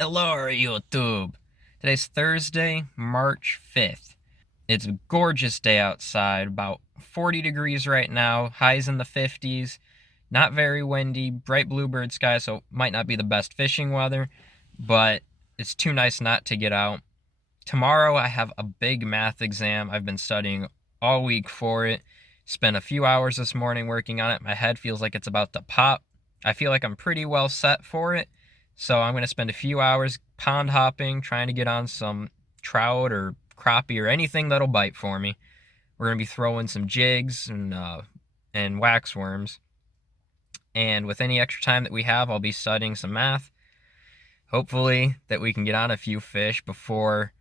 Hello, YouTube. Today's Thursday, March 5th. It's a gorgeous day outside, about 40 degrees right now, highs in the 50s, not very windy, bright bluebird sky, so might not be the best fishing weather, but it's too nice not to get out. Tomorrow I have a big math exam. I've been studying all week for it. Spent a few hours this morning working on it. My head feels like it's about to pop. I feel like I'm pretty well set for it. So I'm going to spend a few hours pond hopping, trying to get on some trout or crappie or anything that'll bite for me. We're going to be throwing some jigs and wax worms. And with any extra time that we have, I'll be studying some math. Hopefully that we can get on a few fish before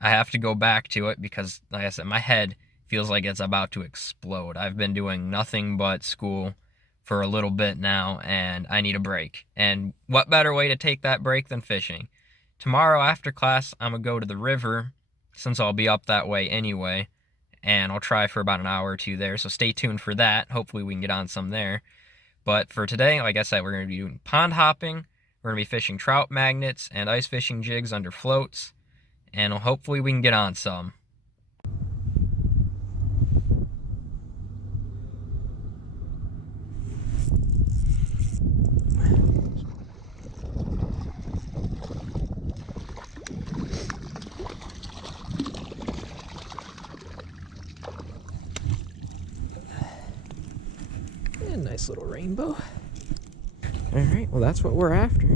I have to go back to it because, like I said, my head feels like it's about to explode. I've been doing nothing but school for a little bit now, and I need a break. And what better way to take that break than fishing? Tomorrow after class, I'm going to go to the river, since I'll be up that way anyway, and I'll try for about an hour or two there, so stay tuned for that. Hopefully we can get on some there. But for today, like I said, we're going to be doing pond hopping, we're going to be fishing trout magnets and ice fishing jigs under floats, and hopefully we can get on some. And nice little rainbow. Alright, well that's what we're after.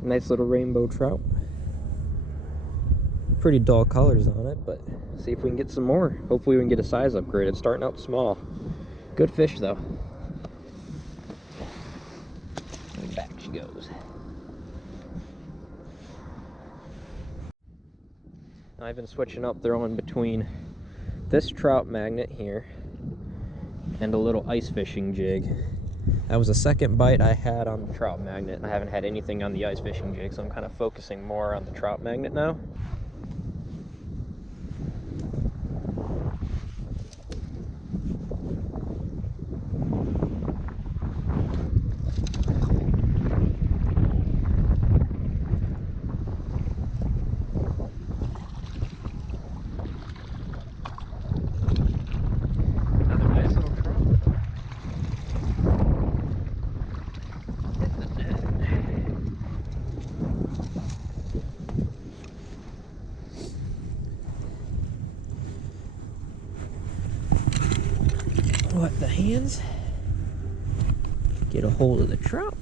Nice little rainbow trout. Pretty dull colors on it, but see if we can get some more. Hopefully we can get a size upgrade. It's starting out small. Good fish though. And back she goes. I've been switching up, throwing between this trout magnet here and a little ice fishing jig. That was the second bite I had on the trout magnet, and I haven't had anything on the ice fishing jig, so I'm kind of focusing more on the trout magnet now. Let the hands get a hold of the trout.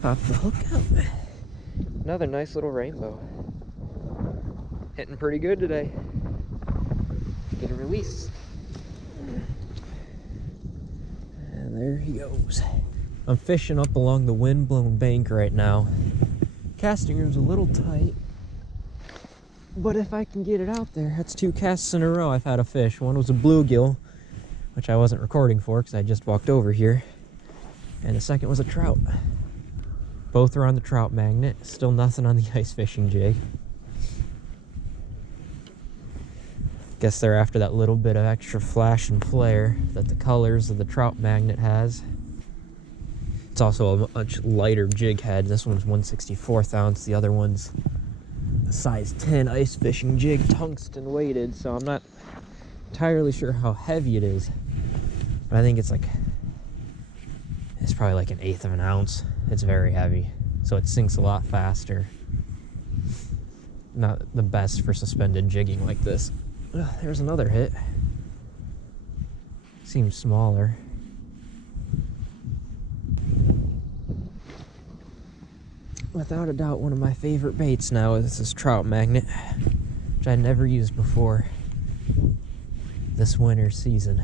Pop the hook out. Another nice little rainbow. Hitting pretty good today. Get a release. And there he goes. I'm fishing up along the wind-blown bank right now. Casting room's a little tight, but if I can get it out there, that's 2 casts in a row I've had a fish. One was a bluegill, which I wasn't recording for because I just walked over here. And the second was a trout. Both are on the trout magnet. Still nothing on the ice fishing jig. Guess they're after that little bit of extra flash and flare that the colors of the trout magnet has. It's also a much lighter jig head. This one's 1/64th ounce. The other one's size 10 ice fishing jig, tungsten weighted, so I'm not entirely sure how heavy it is, but I think it's probably like 1/8 of an ounce. It's very heavy, so it sinks a lot faster. Not the best for suspended jigging like this. Ugh, there's another hit. Seems smaller. Without a doubt, one of my favorite baits now is this trout magnet, which I never used before this fall winter season.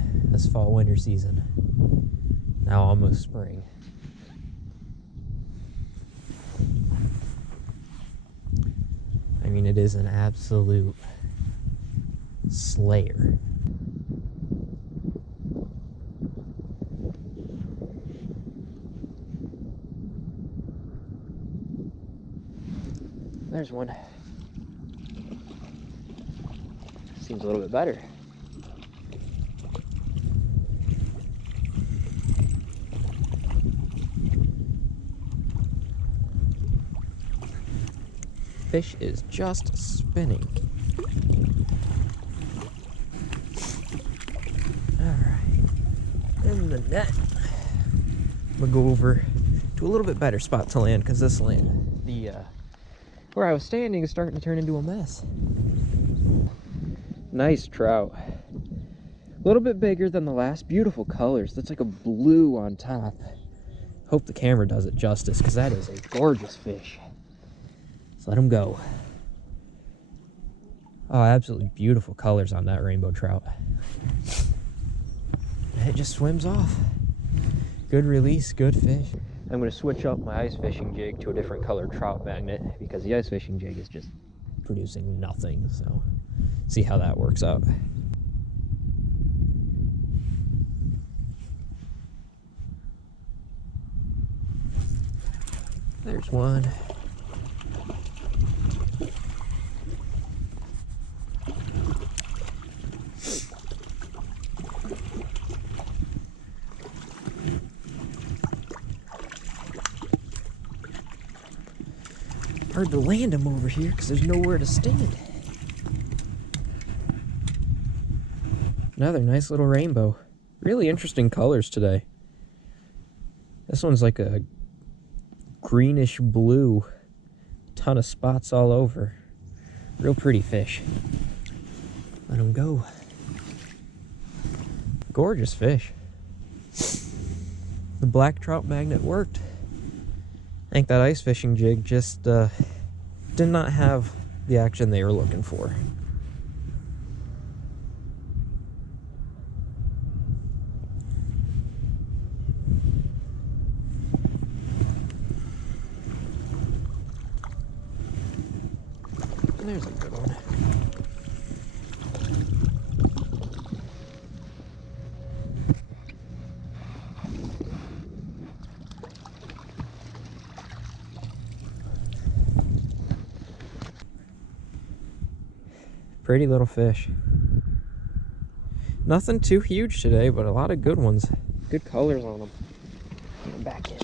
Now almost spring. I mean, it is an absolute slayer. There's one. Seems a little bit better. fish is just spinning. Alright, in the net. I'm gonna go over to a little bit better spot to land, because this land, where I was standing is starting to turn into a mess. Nice trout. A little bit bigger than the last. Beautiful colors. That's like a blue on top. Hope the camera does it justice, because that is a gorgeous fish. Let's let him go. Oh, absolutely beautiful colors on that rainbow trout. And it just swims off. Good release, good fish. I'm going to switch up my ice fishing jig to a different colored trout magnet, because the ice fishing jig is just producing nothing. So, see how that works out. There's one. Hard to land him over here because there's nowhere to stand. Another nice little rainbow. Really interesting colors today. This one's like a greenish blue. Ton of spots all over. Real pretty fish. Let him go. Gorgeous fish. The black trout magnet worked. I think that ice fishing jig just did not have the action they were looking for. There's a good one. Pretty little fish. Nothing too huge today, but a lot of good ones. Good colors on them. Get them back in.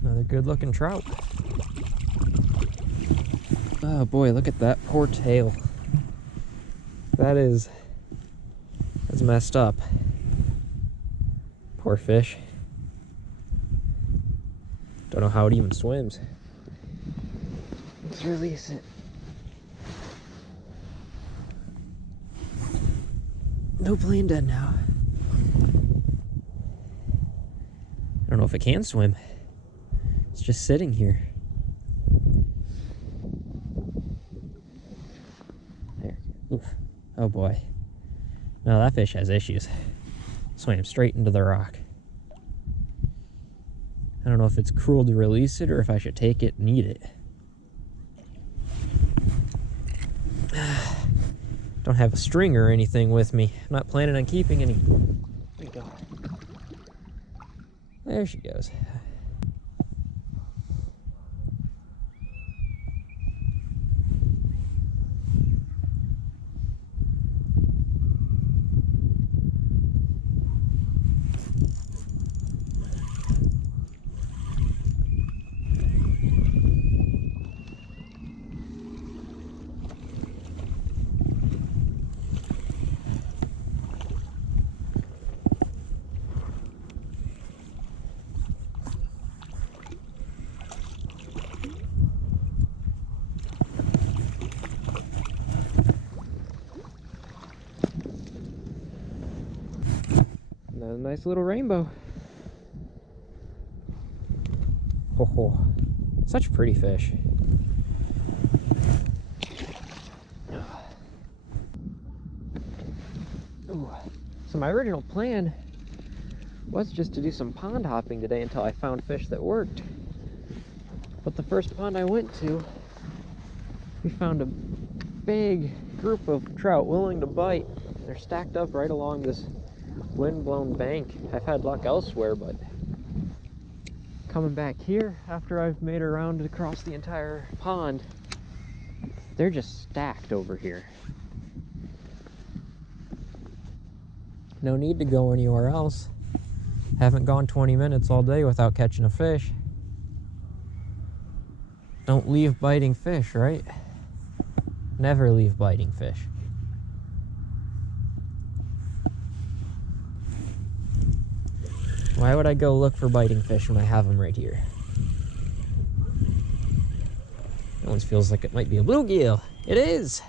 Another good looking trout. Oh boy, look at that poor tail. That's messed up. Poor fish. Don't know how it even swims. Let's release it. No playing dead now. I don't know if it can swim. It's just sitting here. There. Oof. Oh boy. No, that fish has issues. Swam straight into the rock. I don't know if it's cruel to release it or if I should take it and eat it. Don't have a string or anything with me. I'm not planning on keeping any. There you go. There she goes. A nice little rainbow. Oh, such pretty fish. Ooh. So my original plan was just to do some pond hopping today until I found fish that worked. But the first pond I went to, we found a big group of trout willing to bite. They're stacked up right along this wind-blown bank. I've had luck elsewhere, but coming back here after I've made a round across the entire pond, they're just stacked over here. No need to go anywhere else. Haven't gone 20 minutes all day without catching a fish. Don't leave biting fish, right? Never leave biting fish. Why would I go look for biting fish when I have them right here? That one feels like it might be a bluegill. It is!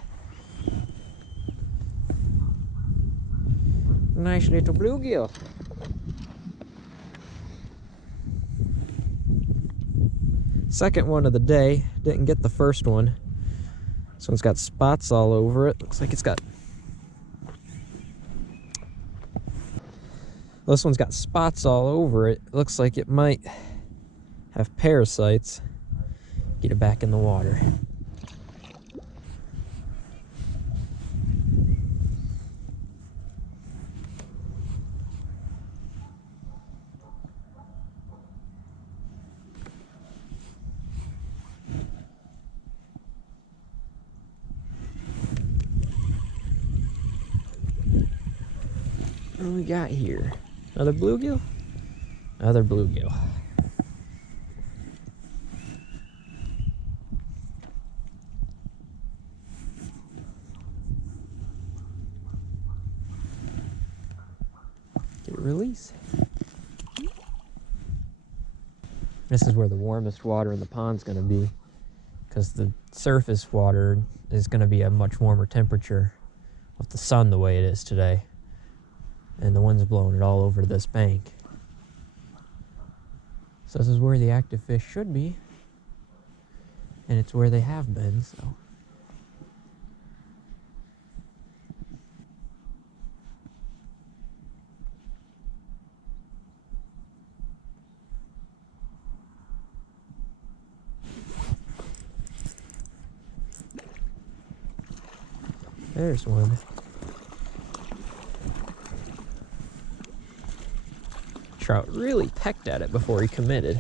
Nice little bluegill. Second one of the day. Didn't get the first one. This one's got spots all over it. Looks like it's got... This one's got spots all over it. Looks like it might have parasites. Get it back in the water. What do we got here? Another bluegill? Another bluegill. Get it release. This is where the warmest water in the pond's going to be, because the surface water is going to be a much warmer temperature with the sun the way it is today. And the wind's blowing it all over this bank. So this is where the active fish should be. And it's where they have been, so. There's one. Trout really pecked at it before he committed.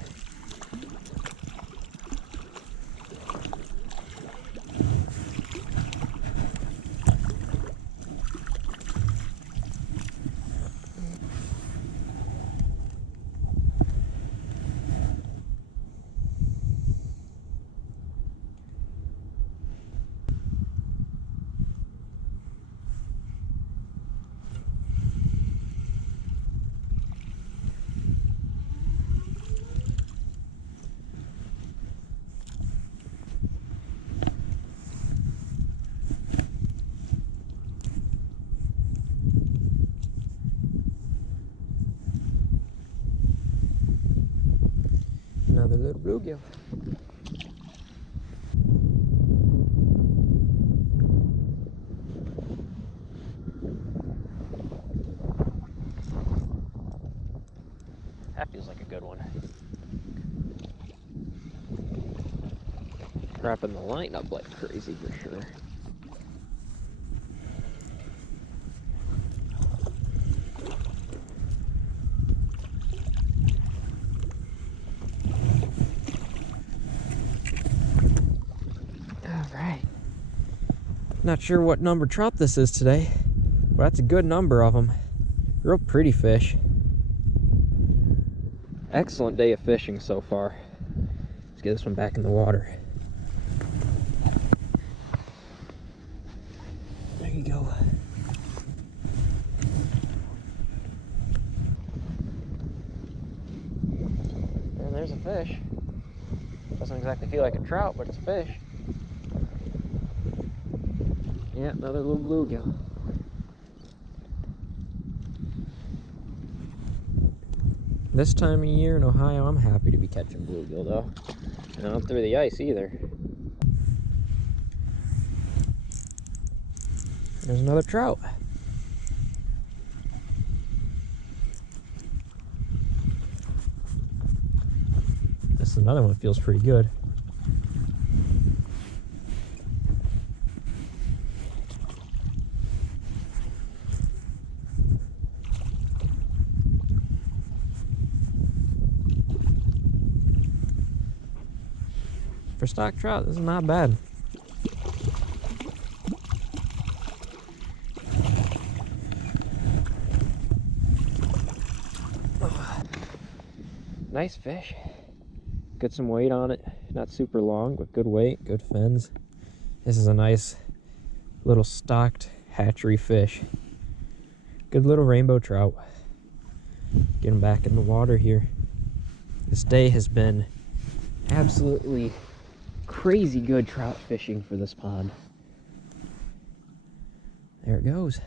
Another little bluegill. That feels like a good one. Wrapping the line up like crazy for sure. Not sure what number trout this is today, but that's a good number of them. Real pretty fish. Excellent day of fishing so far. Let's get this one back in the water. There you go. And there's a fish. Doesn't exactly feel like a trout, but it's a fish. Yeah, another little bluegill. This time of year in Ohio, I'm happy to be catching bluegill though. Not through the ice either. There's another trout. This is another one that feels pretty good. For stock trout, this is not bad. Nice fish. Get some weight on it. Not super long, but good weight, good fins. This is a nice little stocked hatchery fish. Good little rainbow trout. Get him back in the water here. This day has been absolutely crazy good trout fishing for this pond. There it goes.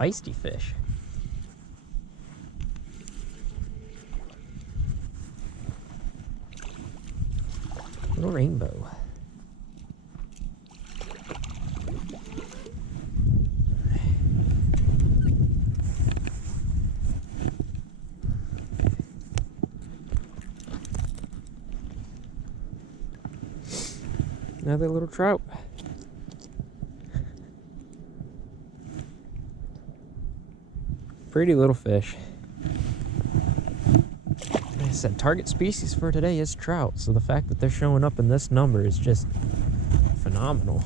Feisty fish. Little rainbow. Another little trout. Pretty little fish. Like I said, target species for today is trout, so the fact that they're showing up in this number is just phenomenal.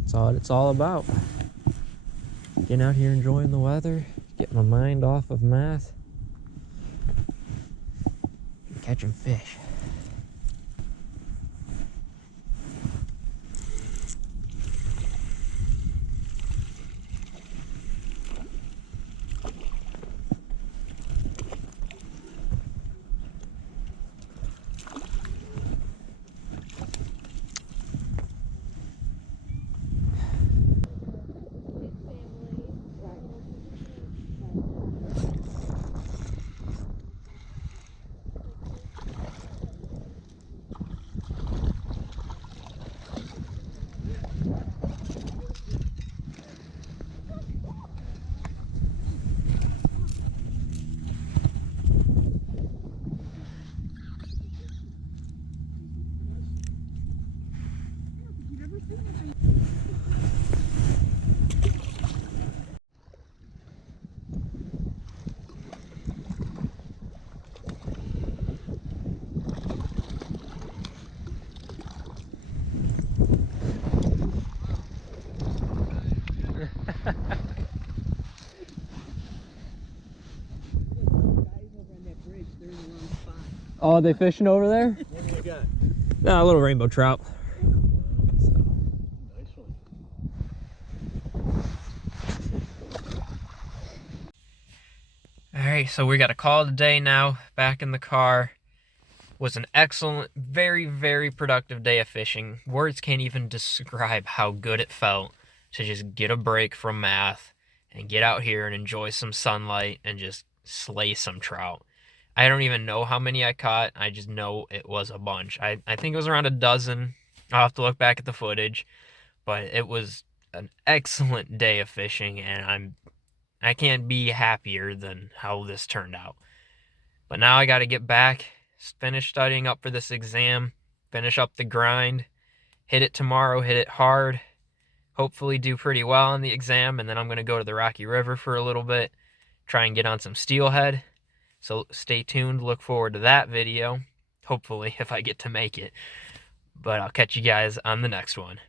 That's all it's all about. Getting out here enjoying the weather, get my mind off of math, and catching fish. Oh, are they fishing over there? What do you got? No, a little rainbow trout. Nice one. Alright, so we got a call today now, back in the car. Was an excellent, very, very productive day of fishing. Words can't even describe how good it felt to just get a break from math and get out here and enjoy some sunlight and just slay some trout. I don't even know how many I caught. I just know it was a bunch. I think it was around a dozen. I'll have to look back at the footage. But it was an excellent day of fishing, and I can't be happier than how this turned out. But now I got to get back, finish studying up for this exam, finish up the grind, hit it tomorrow, hit it hard, hopefully do pretty well on the exam, and then I'm going to go to the Rocky River for a little bit, try and get on some steelhead. So stay tuned, look forward to that video, hopefully, if I get to make it. But I'll catch you guys on the next one.